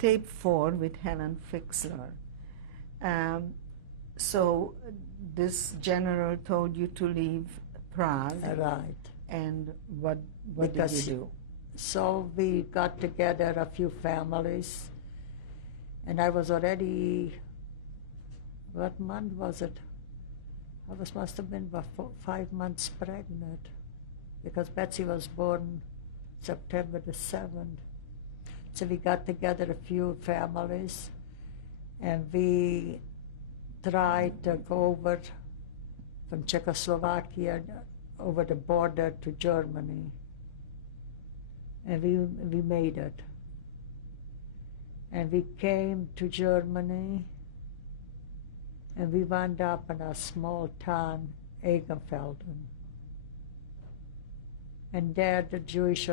tape 4 with Helen Fixler. So this general told you to leave Prague. Right. And what did Because you do? So we got together a few families, and I was already, what month was it? I must have been about 5 months pregnant, because Betsy was born September the 7th. So we got together a few families, and we tried to go over from Czechoslovakia over the border to Germany. And we made it. And we came to Germany, and we wound up in a small town, Egenfelden. And there the Jewish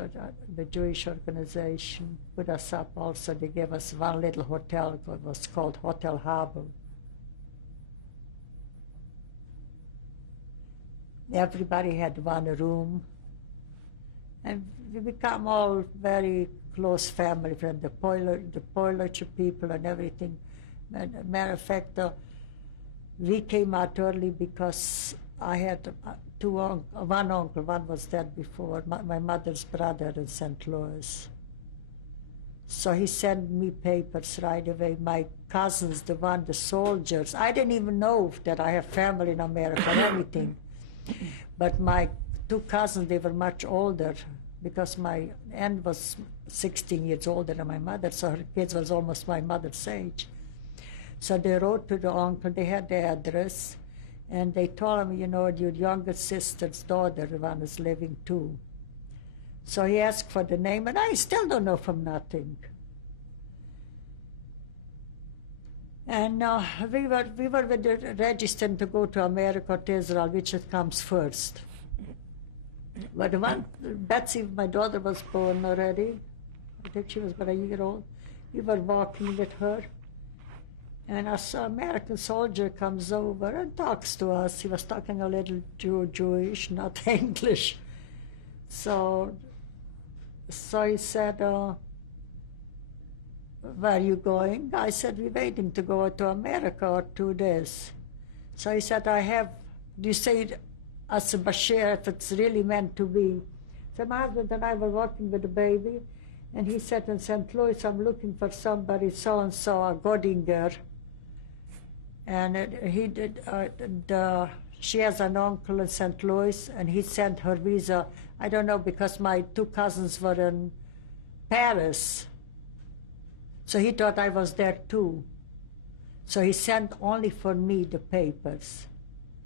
organization put us up also. They gave us one little hotel, it was called Hotel Habel. Everybody had one room. And we become all very close family friends, the Polish people and everything. Matter of fact, we came out early because I had one uncle, one was dead before, my mother's brother in St. Louis. So he sent me papers right away. My cousins, the soldiers, I didn't even know that I have family in America or anything. But my 2 cousins, they were much older, because my aunt was 16 years older than my mother, so her kids was almost my mother's age. So they wrote to the uncle, they had the address, and they told him, your younger sister's daughter, one is living too. So he asked for the name, and I still don't know from nothing. And we were with the registered to go to America, to Israel, which it comes first. But Betsy, my daughter, was born already. I think she was about a year old. We were walking with her, and an American soldier comes over and talks to us. He was talking a little Jewish, not English. So he said, where are you going? I said, we're waiting to go to America or 2 days. So he said, do you say as a Bashir if it's really meant to be? So my husband and I were walking with the baby, and he said, in St. Louis, I'm looking for somebody so-and-so, a Godinger. And she has an uncle in St. Louis, and he sent her visa. I don't know, because my 2 cousins were in Paris. So he thought I was there too. So he sent only for me the papers.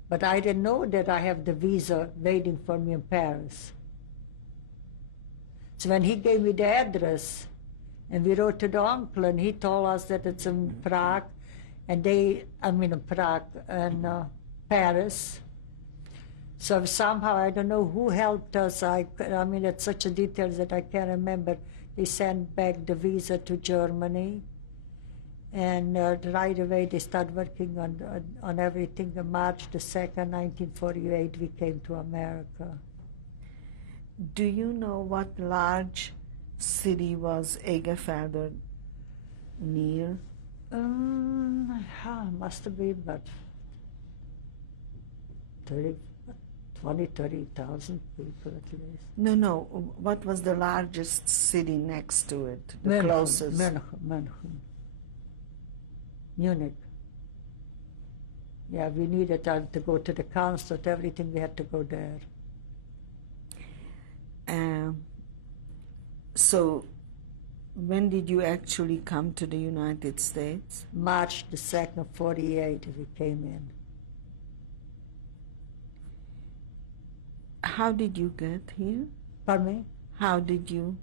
But I didn't know that I have the visa waiting for me in Paris. So when he gave me the address, and we wrote to the uncle, and he told us that it's in Prague, and Prague and Paris. So somehow, I don't know who helped us. It's such a detail that I can't remember. They sent back the visa to Germany, and right away they started working on everything. On March the 2nd, 1948, we came to America. Do you know what large city was Egerfelder near? Must have been about 30,000 people at least. No. What was the largest city next to it? The closest? Munich. Yeah, we needed to go to the concert, everything, we had to go there. So when did you actually come to the United States? March the 2nd, 48, we came in. How did you get here? Pardon me? How did you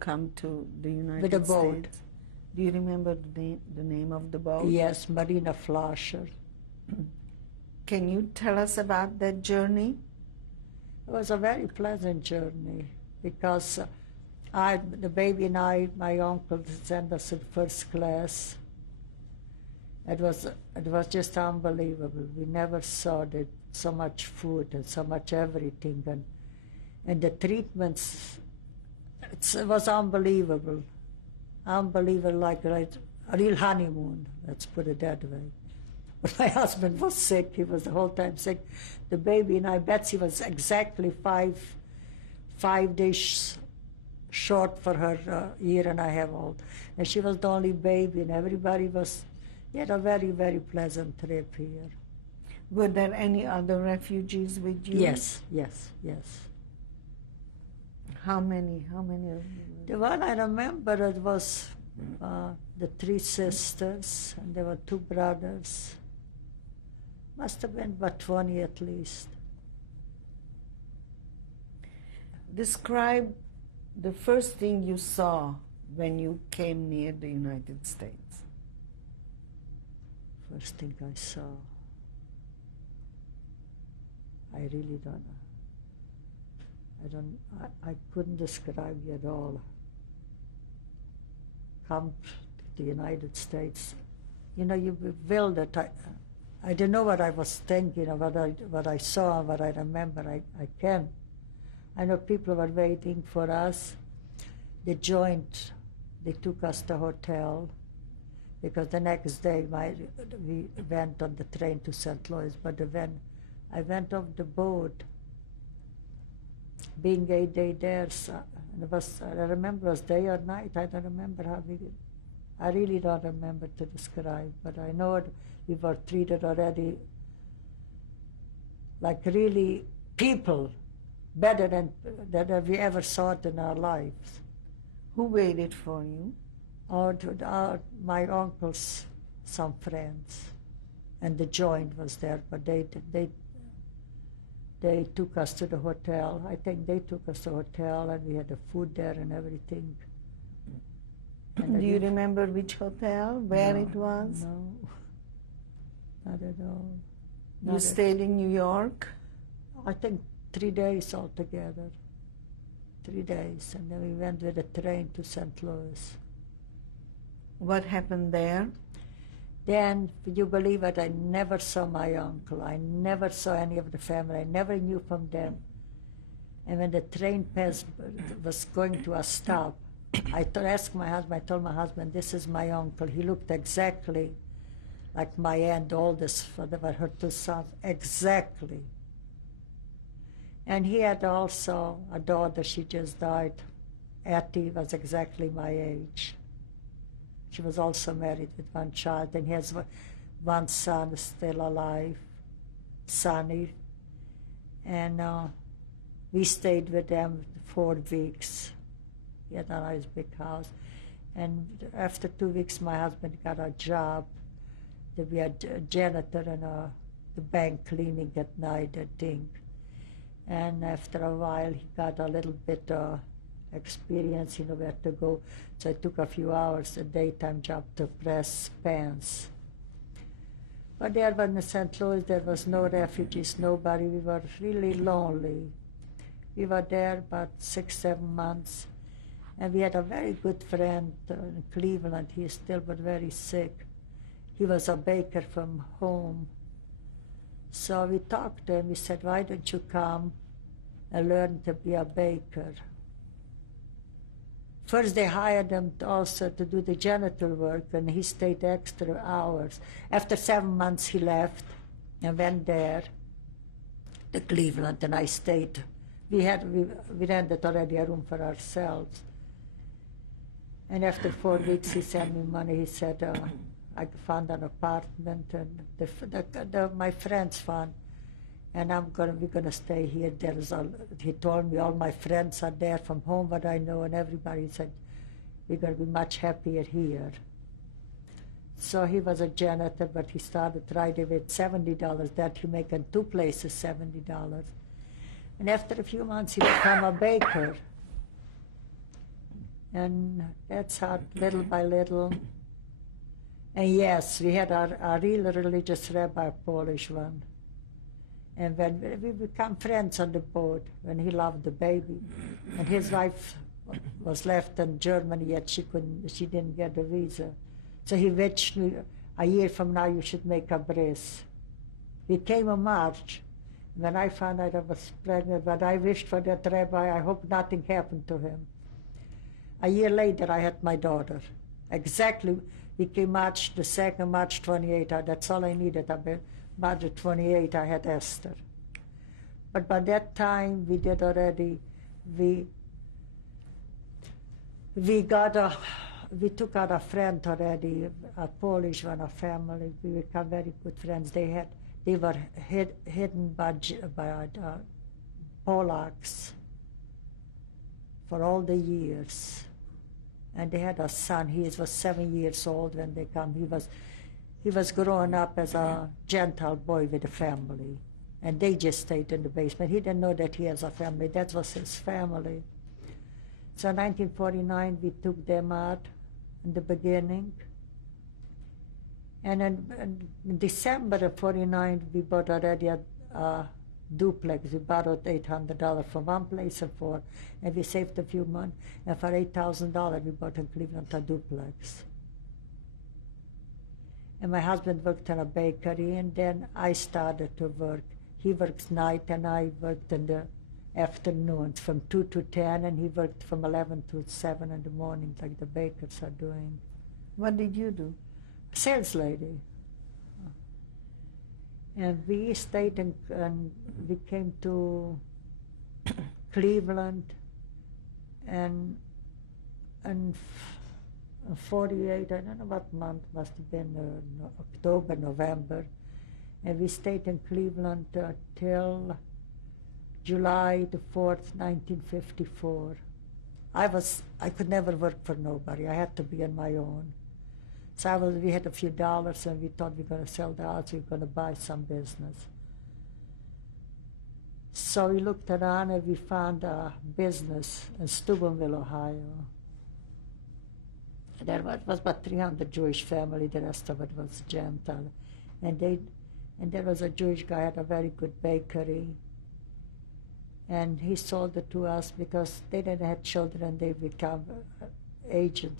come to the United States? With a boat. Do you remember the name of the boat? Yes, Marina Flasher. Can you tell us about that journey? It was a very pleasant journey, because the baby and I, my uncle sent us in first class. It was just unbelievable. We never saw so much food and so much everything, and the treatments, it was unbelievable. unbelievable, like a real honeymoon, let's put it that way. But my husband was sick. He was the whole time sick. The baby and I, Betsy was exactly five days short for her year and a half old. And she was the only baby, and everybody was, we had a very, very pleasant trip here. Were there any other refugees with you? Yes, yes, yes. How many? How many of you? The one I remember, it was the 3 sisters, and there were 2 brothers. Must have been about 20 at least. Describe the first thing you saw when you came near the United States. First thing I saw. I really don't know. I couldn't describe it at all. Come to the United States. You know, you build it. I don't know what I was thinking, or what I saw, what I remember. I can. I know people were waiting for us. They took us to hotel, because the next day we went on the train to St. Louis, but when I went off the boat, being 8 days there, so I remember it was day or night. I don't remember I really don't remember to describe, but I know we were treated already like really people, better than we ever saw it in our lives. Who waited for you? My uncle's some friends, and the joint was there, but they took us to the hotel. I think they took us to the hotel, and we had the food there and everything. And do you remember which hotel, where it was? No, not at all. You stayed in New York? I think 3 days altogether. 3 days, and then we went with a train to St. Louis. What happened there? Then, would you believe it, I never saw my uncle. I never saw any of the family. I never knew from them. And when the train was going to a stop, I asked my husband, I told my husband, this is my uncle. He looked exactly like my aunt, oldest, whatever, her 2 sons, exactly. And he had also a daughter, she just died. Etty was exactly my age. She was also married with 1 child, and he has 1 son still alive, Sonny. And we stayed with them 4 weeks. He had a nice big house. And after 2 weeks, my husband got a job to be a janitor in the bank, cleaning at night, I think. And after a while, he got a little bit experience, where to go. So I took a few hours, a daytime job to press pans. But there in St. Louis, there was no refugees, nobody. We were really lonely. We were there about 6, 7 months. And we had a very good friend in Cleveland. He is still but very sick. He was a baker from home. So we talked to him. We said, why don't you come and learn to be a baker? First, they hired him also to do the janitor work, and he stayed extra hours. After 7 months, he left and went there to Cleveland, and I stayed. We rented already a room for ourselves. And after 4 weeks, he sent me money. He said, I found an apartment, and my friends found, and we're gonna stay here. He told me all my friends are there from home, what I know, and everybody said, we're gonna be much happier here. So he was a janitor, but he started right away with $70. That he make in 2 places $70. And after a few months, he became a baker. And that's how, little by little. And yes, we had a real religious rabbi, a Polish one. And when we became friends on the boat, when he loved the baby, and his wife was left in Germany, yet she didn't get a visa. So he wished me, a year from now you should make a bris. We came in March. When I found out I was pregnant, but I wished for that rabbi, I hope nothing happened to him. A year later, I had my daughter. Exactly, we came March the 2nd, March 28. That's all I needed. March the 28, I had Esther. But by that time, we did already, we took out a friend already, a Polish one, a family. We became very good friends. They were hidden by Polacks for all the years. And they had a son. He was 7 years old when they come. He was growing up as a Gentile boy with a family. And they just stayed in the basement. He didn't know that he has a family. That was his family. So in 1949, we took them out in the beginning. And in December of 49, we bought already a duplex. We borrowed $800 from one place and we saved a few months. And for $8,000, we bought in Cleveland a duplex. And my husband worked in a bakery, and then I started to work. He works night, and I worked in the afternoons from 2 to 10, and he worked from 11 to 7 in the morning, like the bakers are doing. What did you do? Sales lady. And we stayed and we came to Cleveland, and 48, I don't know what month, must have been October, November. And we stayed in Cleveland till July the 4th, 1954. I could never work for nobody. I had to be on my own. So we had a few dollars, and we thought we were going to sell the house, we were going to buy some business. So we looked around, and we found a business in Steubenville, Ohio. There was about 300 Jewish family. The rest of it was Gentile. And there was a Jewish guy had a very good bakery. And he sold it to us because they didn't have children. They become aged,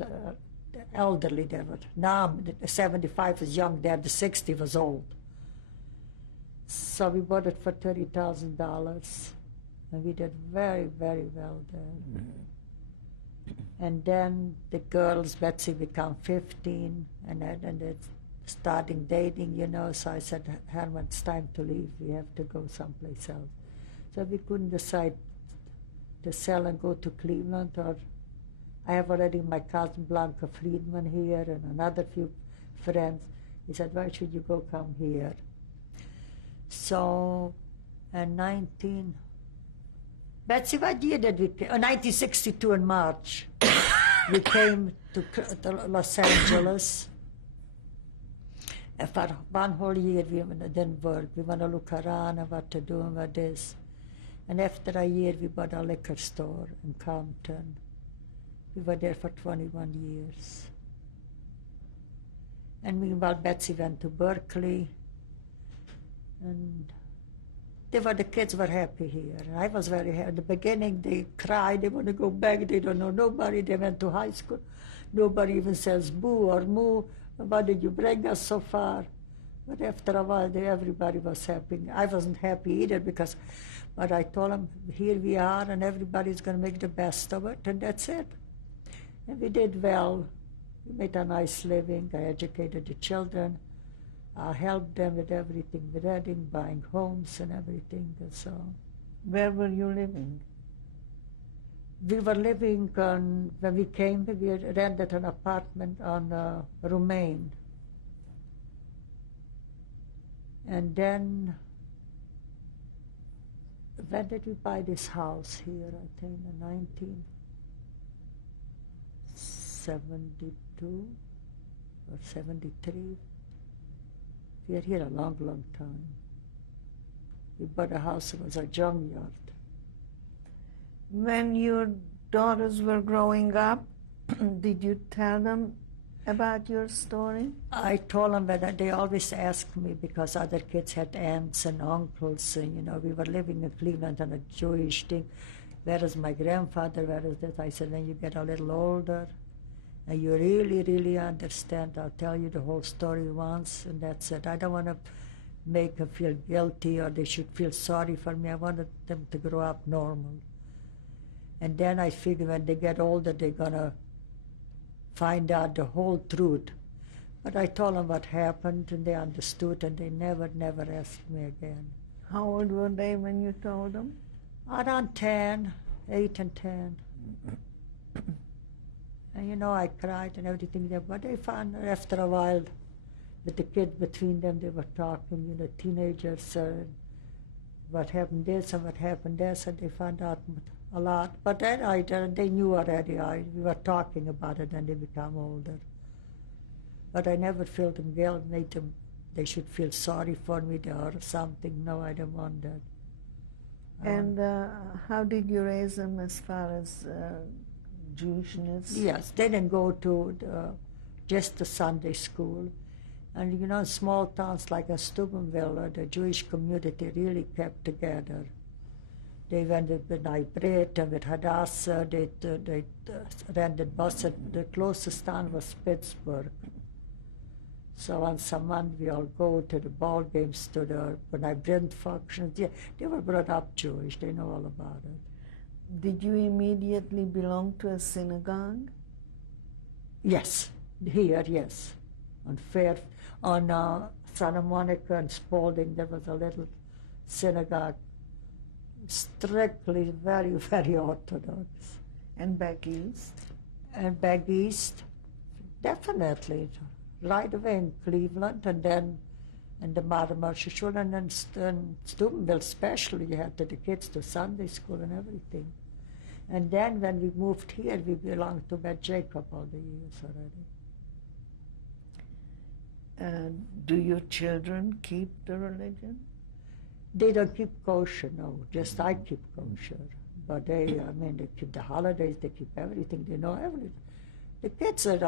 elderly. They were. Now, the 75 was young there. The 60 was old. So we bought it for $30,000. And we did very, very well there. And then the girls, Betsy, became 15, and they're starting dating, you know. So I said, Herman, it's time to leave. We have to go someplace else. So we couldn't decide to sell and go to Cleveland, or I have already my cousin Blanca Friedman here and another few friends. He said, why should you come here? So in Betsy, what year did we came? 1962 in March. We came to Los Angeles. And for one whole year, we didn't work. We want to look around and what to do and what this. And after a year, we bought a liquor store in Compton. We were there for 21 years. And meanwhile, Betsy went to Berkeley. And the kids were happy here. I was very happy. In the beginning, they cried. They want to go back. They don't know nobody. They went to high school. Nobody even says boo or moo. Why did you bring us so far? But after a while, everybody was happy. I wasn't happy either but I told them, here we are, and everybody's going to make the best of it, and that's it. And we did well. We made a nice living. I educated the children. I helped them with everything, with reading, buying homes and everything. So, where were you living? We were living when we came, we rented an apartment on Romaine. And then, when did we buy this house here? I think in 1972 or 73. We are here a long, long time. We bought a house, it was a junkyard. When your daughters were growing up, did you tell them about your story? I told them that they always asked me because other kids had aunts and uncles, and we were living in Cleveland on a Jewish thing. Where is my grandfather? Where is that? I said, when you get a little older and you really, really understand, I'll tell you the whole story once, and that's it. I don't want to make them feel guilty or they should feel sorry for me. I wanted them to grow up normal. And then I figure when they get older, they're going to find out the whole truth. But I told them what happened, and they understood, and they never asked me again. How old were they when you told them? Around 10, 8 and 10. And you know, I cried and everything there, but they found after a while, with the kids between them, they were talking, you know, teenagers, what happened this and what happened this, and they found out a lot. But then they knew already. We were talking about it, and they become older. But I never felt them guilt, made them, they should feel sorry for me or something. No, I don't want that. And how did you raise them as far as Jewishness? Yes, they didn't go to just the Sunday school. And you know, small towns like Steubenville, the Jewish community really kept together. They went with Brit and with Hadassah, they rented buses. The closest town was Pittsburgh. So once a month we all go to the ball games, to the Brit functions. Yeah, they were brought up Jewish, they know all about it. Did you immediately belong to a synagogue? Yes, here, yes. On Santa Monica and Spalding, there was a little synagogue, strictly very Orthodox. And back east? And back east, definitely, right away in Cleveland, and then in the Marmar Shul, and then in Steubenville especially, you had the kids to Sunday school and everything. And then when we moved here, we belonged to Beth Jacob all the years already. Do your children keep the religion? They don't keep kosher, no. Just I keep kosher. But they keep the holidays, they keep everything, they know everything. The kids are,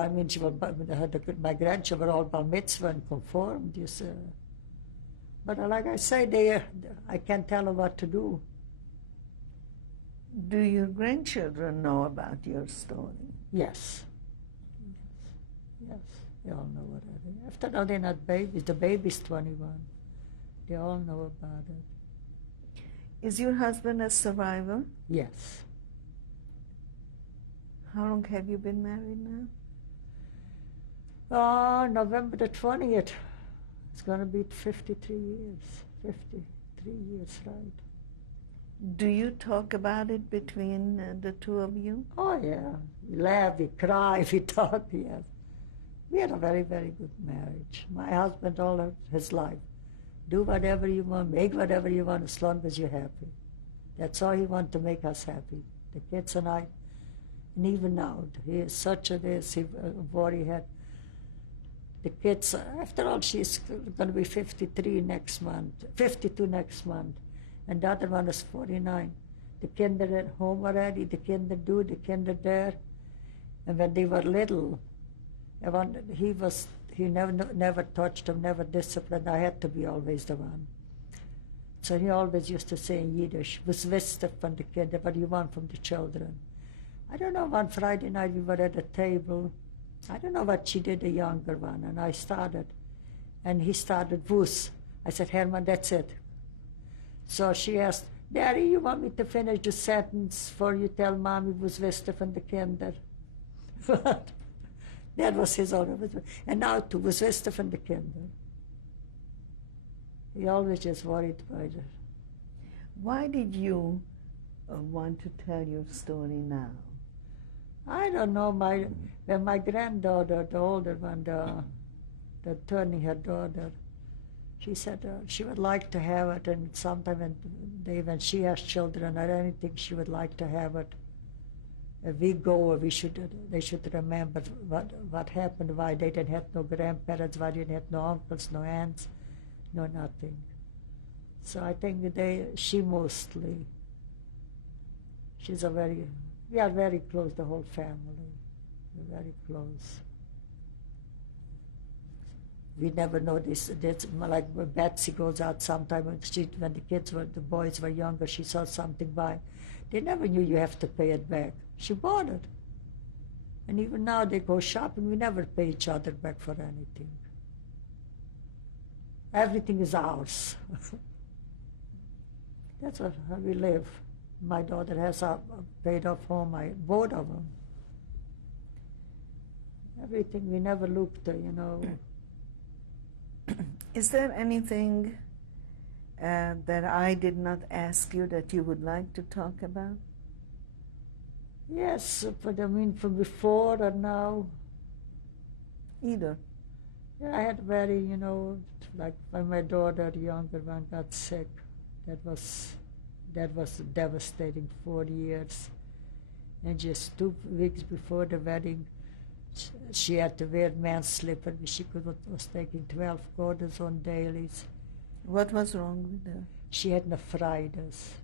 my grandchildren were all bar mitzvah and conformed. But like I say, I can't tell them what to do. Do your grandchildren know about your story? Yes. They all know what it is. After all, they're not babies. The baby's 21. They all know about it. Is your husband a survivor? Yes. How long have you been married now? November the 20th. It's going to be 53 years. 53 years, right. Do you talk about it between the two of you? Oh, yeah. We laugh, we cry, we talk, yes. We had a very good marriage. My husband all his life. Do whatever you want, make whatever you want, as long as you're happy. That's all he wanted to make us happy. The kids and I, and even now, he is such a this, what he had. The kids, after all, she's going to be 53 next month, 52 next month, and the other one is 49. The kinder at home already, the kinder do, the kinder there. And when they were little, he never touched them, never disciplined. I had to be always the one. So he always used to say in Yiddish, "Was wisst ihr von the kinder? What do you want from the children?" I don't know, one Friday night we were at a table. I don't know what she did, the younger one, and I started. And he started, "Wus." I said, "Herman, that's it." So she asked, "Daddy, you want me to finish the sentence before you tell Mommy was wisst ihr von the kinder?" That was his order. And now to was wisst ihr von the kinder. He always just worried about it. Why did you want to tell your story now? I don't know. When my granddaughter, the older one, the turning her daughter, she said she would like to have it, and sometime when she has children or anything, she would like to have it. If we go, they should remember what happened, why they didn't have no grandparents, why they didn't have no uncles, no aunts, no nothing. So I think she mostly, we are very close, the whole family. We're very close. We never know this. Like when Betsy goes out sometime, when the boys were younger, she saw something by. They never knew you have to pay it back. She bought it. And even now they go shopping, we never pay each other back for anything. Everything is ours. That's how we live. My daughter has paid off home, both of them. Everything, we never looked, Is there anything that I did not ask you that you would like to talk about? Yes, but I mean, from before or now, Either. yeah, I had very, like when my daughter, younger one, got sick. That was devastating 4 years. And just 2 weeks before the wedding, she had to wear men's slippers. She was taking 12 cortisone dailies. What was wrong with her? She had nephritis.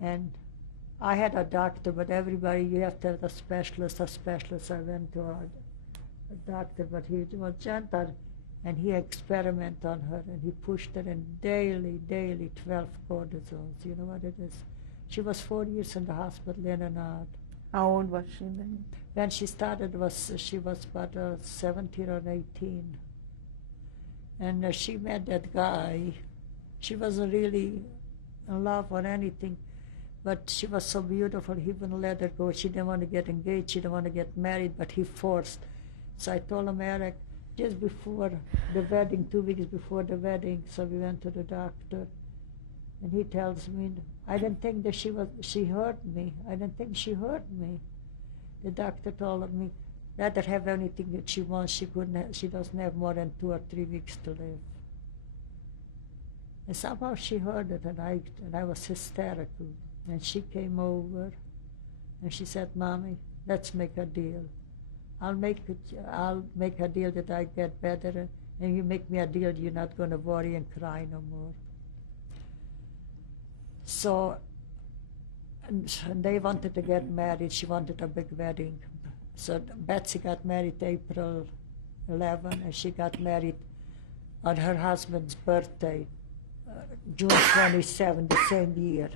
And I had a doctor, but everybody, you have to have a specialist. I went to a doctor, but he was gentle, and he experimented on her, and he pushed her in daily 12 cortisones. You know what it is? She was 4 years in the hospital, in and out. How old was she then? When she started, she was about 17 or 18. And she met that guy. She wasn't really in love or anything, but she was so beautiful, he wouldn't let her go. She didn't want to get engaged, she didn't want to get married, but he forced. So I told him, Eric, just before the wedding, 2 weeks before the wedding, so we went to the doctor, and he tells me, I didn't think that she hurt me. I didn't think she hurt me. The doctor told me, let her have anything that she wants. She doesn't have more than 2 or 3 weeks to live. And somehow she heard it, and I was hysterical. And she came over, and she said, Mommy, let's make a deal. I'll make a deal that I get better, and you make me a deal you're not going to worry and cry no more. So, and they wanted to get married. She wanted a big wedding. So Betsy got married April 11, and she got married on her husband's birthday, June 27, the same year.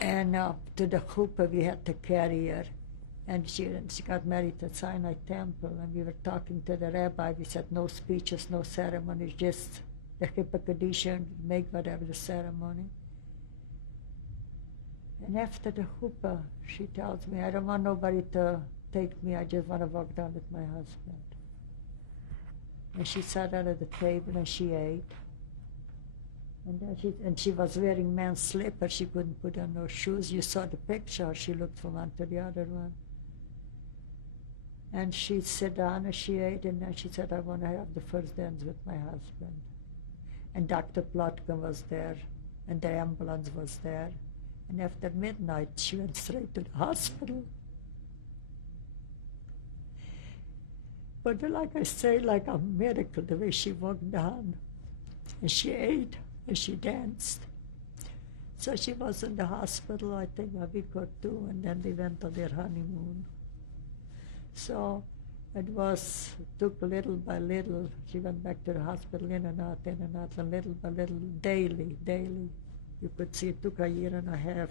And to the chuppah, we had to carry her. And she got married at Sinai Temple, and we were talking to the rabbi. We said, no speeches, no ceremonies, just the Kippah Kadisha, make whatever the ceremony. And after the chuppah, she tells me, I don't want nobody to take me, I just want to walk down with my husband. And she sat down at the table and she ate. And then she was wearing men's slippers. She couldn't put on no shoes. You saw the picture. She looked from one to the other one. And she sat down and she ate, and then she said, I want to have the first dance with my husband. And Dr. Plotkin was there, and the ambulance was there. And after midnight, she went straight to the hospital. But like I say, like a miracle, the way she walked down. And she ate, and she danced. So she was in the hospital, I think, a week or two, and then they went on their honeymoon. So it took little by little. She went back to the hospital, in and out, and little by little, daily. You could see it took a year and a half,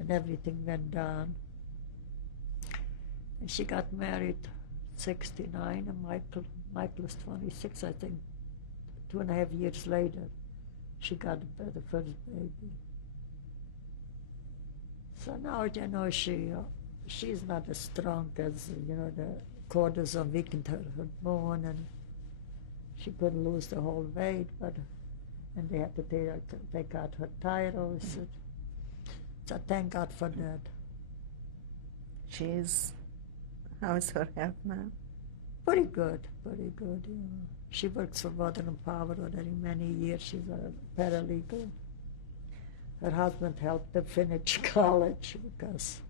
and everything went down. And she got married 69, and Michael was 26, I think. 2.5 years later, she got the first baby. So now, she's not as strong as, the cortisone weakened her bone, and she couldn't lose the whole weight, and they had to take out her thyroid. So thank God for that. How is her health now? Pretty good. She works for Modern Power already many years. She's a paralegal. Her husband helped her finish college because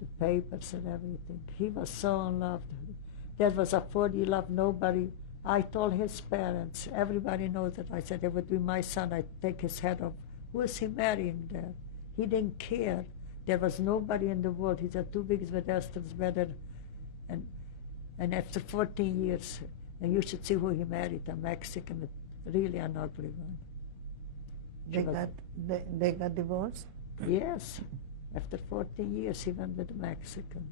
the papers and everything. He was so in love. That was a 40 love. Nobody. I told his parents, everybody knows that. I said, it would be my son. I'd take his head off. Who is he marrying there? He didn't care. There was nobody in the world. He said, 2 weeks with Esther's better. And after 14 years, and you should see who he married, a Mexican, really an ugly one. They got divorced? Yes. After 14 years, he went with a Mexican.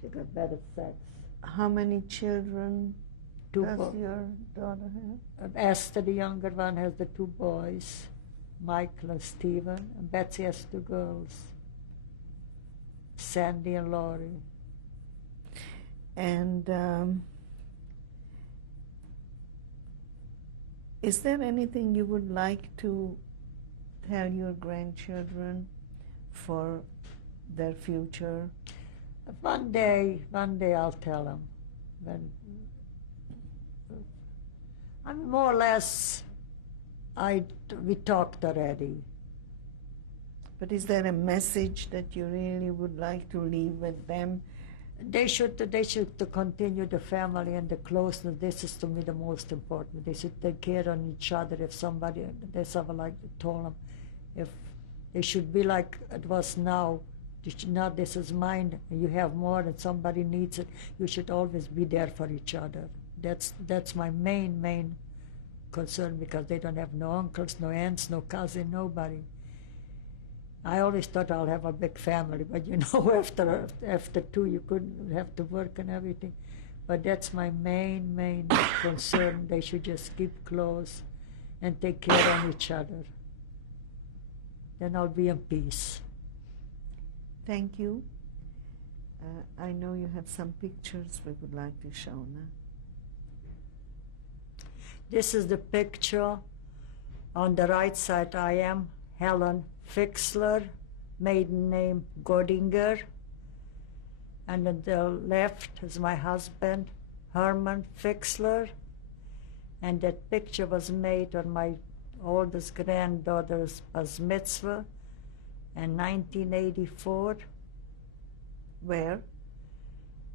She got better sex. How many children two does boys. your daughter have? Esther, the younger one, has the two boys, Michael and Stephen, and Betsy has two girls, Sandy and Laurie. And is there anything you would like to tell your grandchildren for their future? One day I'll tell them. I mean, more or less, we talked already. But is there a message that you really would like to leave with them? They should continue the family and the closeness. This is to me the most important. They should take care on each other. If somebody, there's someone like told them, if they should be like it was now. You should not, this is mine, and you have more, and somebody needs it. You should always be there for each other. That's my main concern, because they don't have no uncles, no aunts, no cousin, nobody. I always thought I'll have a big family, but you know, after two, you couldn't have to work and everything. But that's my main concern. They should just keep close and take care of each other. Then I'll be in peace. Thank you. I know you have some pictures we would like to show now. This is the picture. On the right side, I am Helen Fixler, maiden name Godinger. And on the left is my husband, Herman Fixler. And that picture was made on my oldest granddaughter's bar mitzvah in 1984. Where?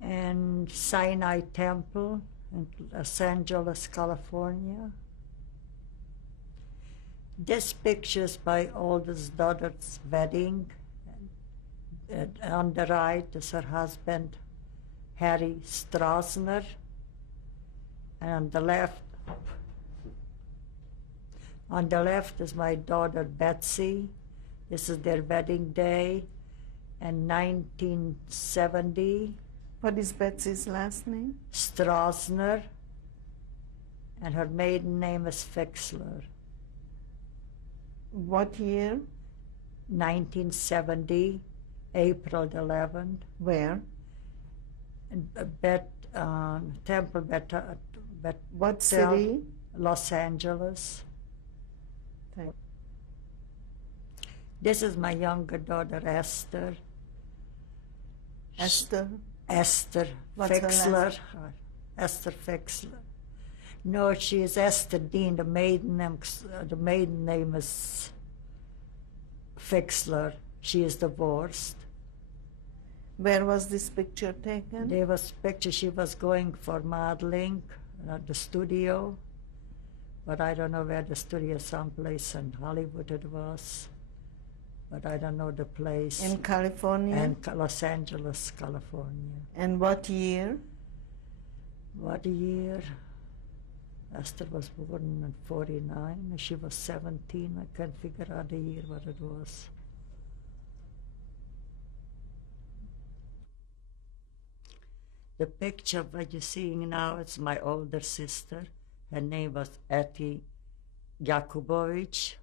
In Sinai Temple in Los Angeles, California. This picture is my oldest daughter's wedding. On the right is her husband, Harry Strassner. And on the left is my daughter, Betsy. This is their wedding day in 1970. What is Betsy's last name? Strassner. And her maiden name is Fixler. What year? 1970, April 11th. Where? Temple What city? Los Angeles. Thank This is my younger daughter, Esther. Esther? Esther What's her Fixler. last- Esther Fixler. No, she is Esther Dean. The maiden name is Fixler. She is divorced. Where was this picture taken? There was picture she was going for modeling at the studio, but I don't know where the studio, someplace in Hollywood it was, but I don't know the place. In California? And Los Angeles, California. And what year? What year? Esther was born in 49, and she was 17. I can't figure out the year what it was. The picture that you're seeing now, it's my older sister. Her name was Eti Jakubowicz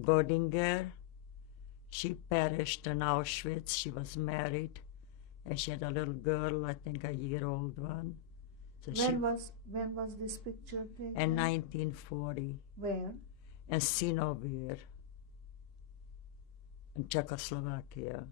Godinger. She perished in Auschwitz. She was married, and she had a little girl, I think a year-old one. So When was this picture taken? in 1940, Where? in Sinovir, in Czechoslovakia.